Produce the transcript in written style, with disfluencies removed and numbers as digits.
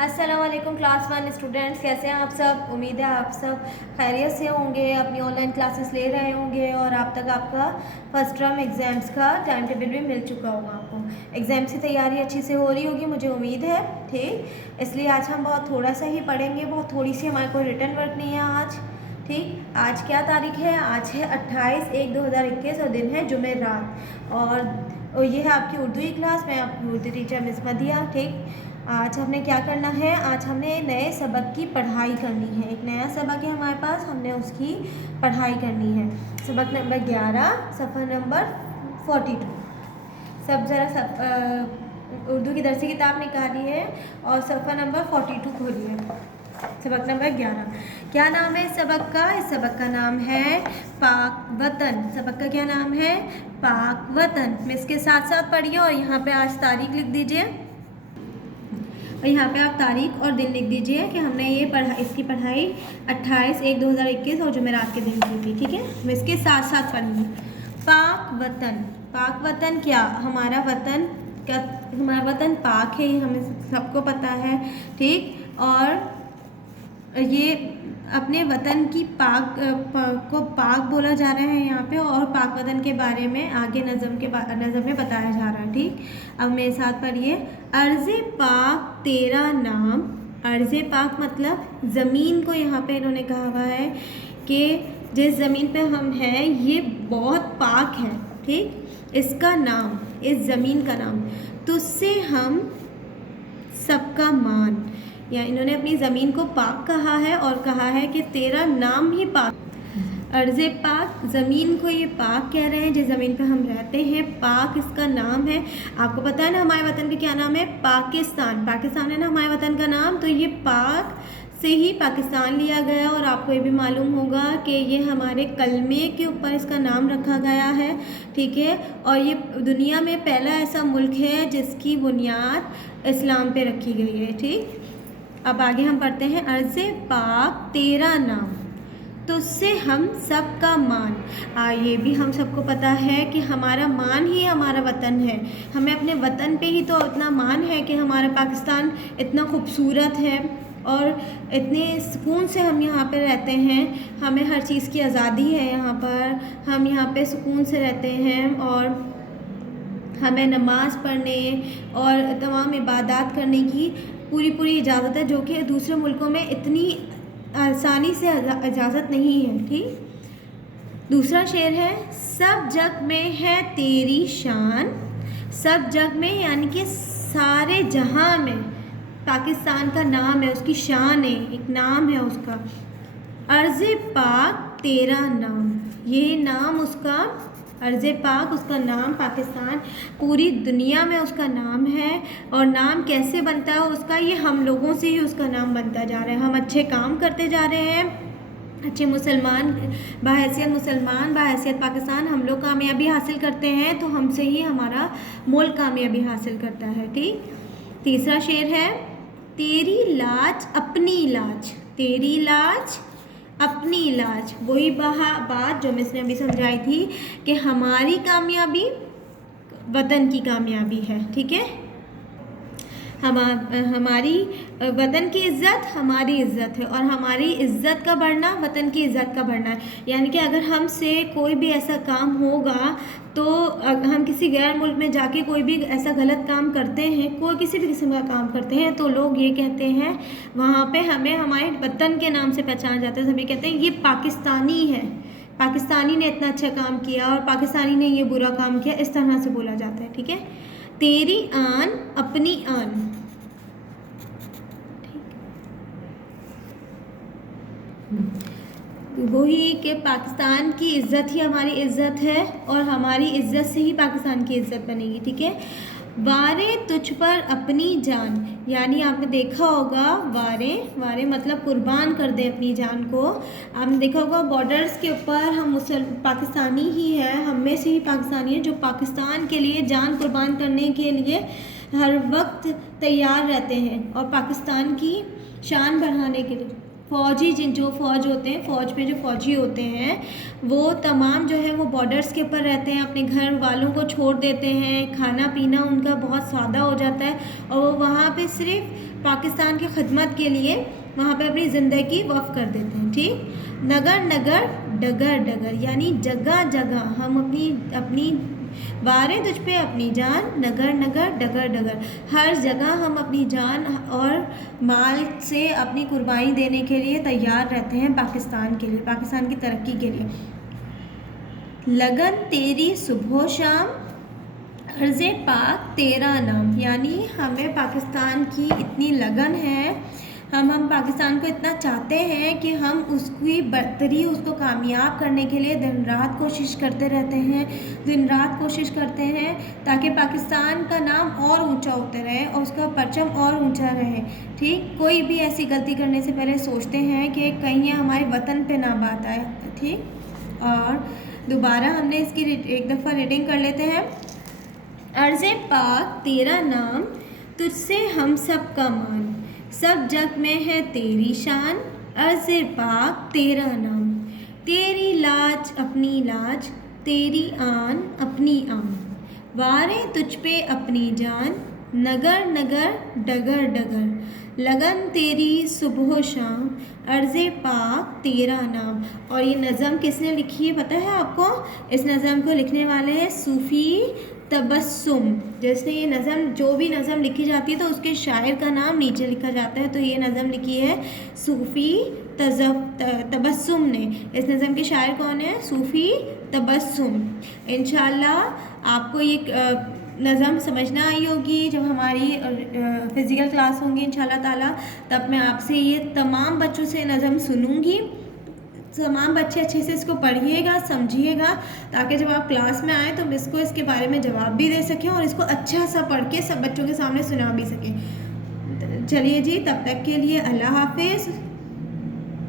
अस्सलाम वालेकुम class 1 students, कैसे हैं आप सब। उम्मीद है आप सब खैरियत से होंगे, अपनी ऑनलाइन क्लासेस ले रहे होंगे और आप तक आपका फर्स्ट टर्म एग्ज़ाम्स का टाइम टेबल भी मिल चुका होगा। आपको एग्ज़ाम्स की तैयारी अच्छी से हो रही होगी, मुझे उम्मीद है। ठीक, इसलिए आज हम बहुत थोड़ा सा ही पढ़ेंगे, बहुत थोड़ी सी, हमारे कोई रिटर्न वर्क नहीं है आज। ठीक, आज क्या तारीख है? आज है 28/1/2021 और दिन है जुमेरात। और ये है आपकी उर्दू की क्लास। मैं आपकी उर्दू टीचर मिस मदिया। ठीक, आज हमने क्या करना है, आज हमने नए सबक की पढ़ाई करनी है। एक नया सबक है हमारे पास, हमने उसकी पढ़ाई करनी है। सबक नंबर 11, सफ़र नंबर 42। सब ज़रा उर्दू की दरसी किताब निकाली है और सफ़र नंबर 42 खोलिए। सबक नंबर 11, क्या नाम है इस सबक का? इस सबक का नाम है पाक वतन। सबक का क्या नाम है? पाक वतन। मैं इसके साथ साथ पढ़िए और यहाँ पे आज तारीख लिख दीजिए और यहाँ पे आप तारीख और दिन लिख दीजिए कि हमने ये इसकी पढ़ाई 28/1/2021 और जुमेरात के दिन की थी। ठीक है, मैं इसके साथ साथ पढ़ूँगी। पाक वतन। पाक वतन क्या? हमारा वतन का, हमारा वतन पाक है, ये हमें सबको पता है। ठीक, और ये अपने वतन की को पाक बोला जा रहा है यहाँ पे, और पाक वतन के बारे में आगे नज़म में बताया जा रहा है। ठीक, अब मेरे साथ पढ़िए। अर्ज़ पाक तेरा नाम। अर्ज़ पाक मतलब ज़मीन को यहाँ पे इन्होंने कहा हुआ है कि जिस ज़मीन पे हम हैं ये बहुत पाक है। ठीक, इसका नाम, इस ज़मीन का नाम, तुझसे हम सबका मान, या इन्होंने अपनी ज़मीन को पाक कहा है और कहा है कि तेरा नाम ही पाक। अर्ज़ पाक, ज़मीन को ये पाक कह रहे हैं, जिस ज़मीन पे हम रहते हैं, पाक इसका नाम है। आपको पता है ना हमारे वतन का क्या नाम है? पाकिस्तान। पाकिस्तान है ना हमारे वतन का नाम, तो ये पाक से ही पाकिस्तान लिया गया। और आपको ये भी मालूम होगा कि ये हमारे कलमे के ऊपर इसका नाम रखा गया है। ठीक है, और ये दुनिया में पहला ऐसा मुल्क है जिसकी बुनियाद इस्लाम पे रखी गई है। ठीक, अब आगे हम पढ़ते हैं। अर्ज़ पाक तेरा नाम, तुझसे हम सब का मान। ये भी हम सबको पता है कि हमारा मान ही हमारा वतन है। हमें अपने वतन पे ही तो इतना मान है कि हमारा पाकिस्तान इतना खूबसूरत है और इतने सुकून से हम यहाँ पे रहते हैं। हमें हर चीज़ की आज़ादी है यहाँ पर, हम यहाँ पे सुकून से रहते हैं और हमें नमाज़ पढ़ने और तमाम इबादत करने की पूरी इजाज़त है, जो कि दूसरे मुल्कों में इतनी आसानी से इजाज़त नहीं है। ठीक, दूसरा शेर है। सब जग में है तेरी शान। सब जग में यानी कि सारे जहां में पाकिस्तान का नाम है, उसकी शान है, एक नाम है उसका। अर्ज़ पाक तेरा नाम, ये नाम उसका, अर्ज़ पाक उसका नाम, पाकिस्तान पूरी दुनिया में उसका नाम है। और नाम कैसे बनता है उसका? ये हम लोगों से ही उसका नाम बनता जा रहा है। हम अच्छे काम करते जा रहे हैं, अच्छे मुसलमान, बाहैसियत पाकिस्तान हम लोग कामयाबी हासिल करते हैं, तो हमसे ही हमारा मुल्क कामयाबी हासिल करता है। ठीक, तीसरा शेर है। तेरी लाज अपनी लाज। तेरी लाज अपनी इलाज, वही बात जो मिस ने अभी समझाई थी कि हमारी कामयाबी वतन की कामयाबी है। ठीक है, हमारी वतन की इज़्ज़त हमारी इज़्ज़त है और हमारी इज़्ज़त का बढ़ना वतन की इज़्ज़त का बढ़ना है। यानी कि अगर हमसे कोई भी ऐसा काम होगा, तो हम किसी गैर मुल्क में जाके कोई भी ऐसा गलत काम करते हैं, कोई किसी भी किस्म का काम करते हैं, तो लोग ये कहते हैं, वहाँ पे हमें हमारे वतन के नाम से पहचाना जाता है। सभी कहते हैं ये पाकिस्तानी है, पाकिस्तानी ने इतना अच्छा काम किया और पाकिस्तानी ने ये बुरा काम किया, इस तरह से बोला जाता है। ठीक है, तेरी आन अपनी आन। वही कि पाकिस्तान की इज़्ज़त ही हमारी इज़्ज़त है और हमारी इज़्ज़त से ही पाकिस्तान की इज़्ज़त बनेगी। ठीक है, वारे तुझ पर अपनी जान, यानी आपने देखा होगा वारे मतलब कुर्बान कर दे अपनी जान को। आपने देखा होगा बॉर्डर्स के ऊपर हम पाकिस्तानी ही हैं, हम में से ही पाकिस्तानी है जो पाकिस्तान के लिए जान कुर्बान करने के लिए हर वक्त तैयार रहते हैं और पाकिस्तान की शान बढ़ाने के लिए फ़ौजी जो फ़ौज होते हैं, फ़ौज में जो फ़ौजी होते हैं वो तमाम जो है वो बॉर्डर्स के ऊपर रहते हैं, अपने घर वालों को छोड़ देते हैं, खाना पीना उनका बहुत सादा हो जाता है और वो वहाँ पे सिर्फ पाकिस्तान की खिदमत के लिए वहाँ पे अपनी ज़िंदगी वक़्फ़ कर देते हैं। ठीक, नगर नगर डगर डगर, यानी जगह जगह हम अपनी वारे तुझ पे अपनी जान, नगर नगर डगर डगर, हर जगह हम अपनी जान और माल से अपनी कुर्बानी देने के लिए तैयार रहते हैं पाकिस्तान के लिए, पाकिस्तान की तरक्की के लिए। लगन तेरी सुबह शाम, अर्ज़े पाक तेरा नाम, यानी हमें पाकिस्तान की इतनी लगन है, हम पाकिस्तान को इतना चाहते हैं कि हम उसकी बरतरी, उसको कामयाब करने के लिए दिन रात कोशिश करते रहते हैं, दिन रात कोशिश करते हैं ताकि पाकिस्तान का नाम और ऊंचा होते रहे और उसका परचम और ऊंचा रहे। ठीक, कोई भी ऐसी गलती करने से पहले सोचते हैं कि कहीं ये हमारे वतन पे ना बात आए। ठीक, और दोबारा हमने इसकी एक दफ़ा रीडिंग कर लेते हैं। अर्ज़े पाक तेरा नाम, तुझसे हम सब का मान, सब जग में है तेरी शान, अर्ज़े पाक तेरा नाम, तेरी लाज अपनी लाज, तेरी आन अपनी आन, वारे तुझ पे अपनी जान, नगर नगर डगर डगर, लगन तेरी सुबह शाम, अर्ज़े पाक तेरा नाम। और ये नज़म किसने लिखी है पता है आपको? इस नज़म को लिखने वाले हैं सूफ़ी तबस्सुम। जैसे ये नज़म, जो भी नज़म लिखी जाती है तो उसके शायर का नाम नीचे लिखा जाता है, तो ये नज़म लिखी है सूफ़ी तबस्सुम ने। इस नज़म के शायर कौन है? सूफ़ी तबस्सुम। इंशाल्लाह आपको ये नज़म समझना आई होगी। जब हमारी फ़िज़िकल क्लास होंगी इंशाल्लाह ताला, तब मैं आपसे ये तमाम बच्चों से नज़म सुनूंगी। तमाम बच्चे अच्छे से इसको पढ़िएगा, समझिएगा, ताकि जब आप क्लास में आएँ तो मिस को इसके बारे में जवाब भी दे सकें और इसको अच्छा सा पढ़ के सब बच्चों के सामने सुना भी सकें। चलिए जी, तब तक के लिए अल्लाह हाफ़िज़।